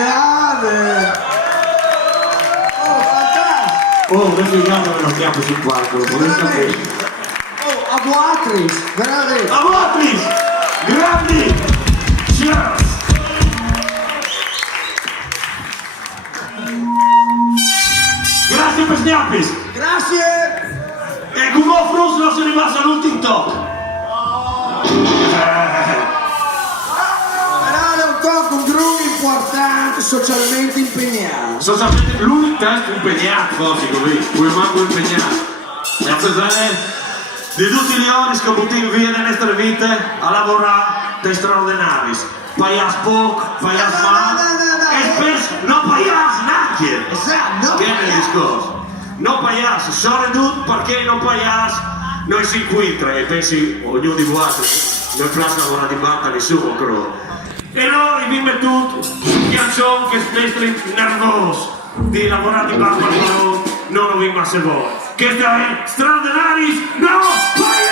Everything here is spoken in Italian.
grande! Oh, fantastico! Oh, vediamo che non siamo sul palco, lo potete sapere. Oh, Avoatris, veramente! Avoatris! Grandi! Cheers! Grazie per Snapis! Grazie! E come Frus non se ne va saluti in top! Però è un tocco, un gruppo importante, socialmente impegnato. Socialmente lui testo impegnato, forse così, poi manco impegnato. E a pesare di tutti gli ori che buttano via nelle nostre vite a lavorare dei straordinari. Paias poco, paias male, e spesso non paias neanche. Esatto, Che è il discorso? Non paias, soprattutto perché non paias noi si incontrano e pensi ognuno di voi non piace lavorare di batta nessuno credo. E noi vi mettuto canzone che stessi nervosi di lavorare di batta non vi ma se voi. Che stai straordinari, no paias!